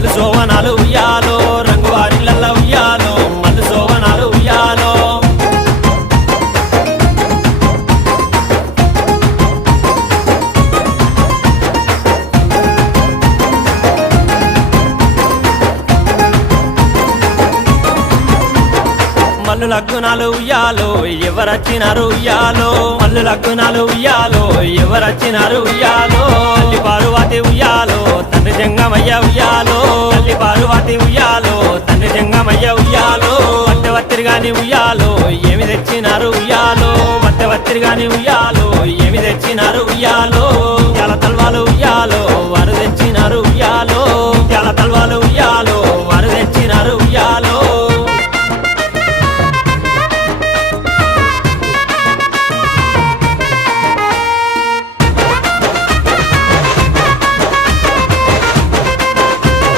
మల్లు సోవనాలు ఉయ్యాలో రంగు వారిళ్ళ ఉయ్యాలో మల్లు సోవనాలు ఉయ్యాలో మల్లు లగ్గునాలు ఉయ్యాలో ఎవరచ్చినారు ఉయ్యాలో మల్లు లగ్గునాలు ఉయ్యాలో ఎవరచ్చినారు ఉయ్యాలో తల్లి పార్వతి ఉయ్యాలో తండ్రి జంగమయ్య ఉయ్యాలో తల్లి పార్వతి ఉయ్యాలో తండ్రి జంగమయ్య ఉయ్యాలో వత్తెవత్తిరిగాని ఉయ్యాలో ఏమి తెచ్చినారు ఉయ్యాలో వత్తెవత్తిరిగాని ఉయ్యాలో ఏమి తెచ్చినారు ఉయ్యాలో చాలా తల్వాలు ఉయ్యాలో వారు తెచ్చినారు ఉయ్యాలో చాలా తల్వాలు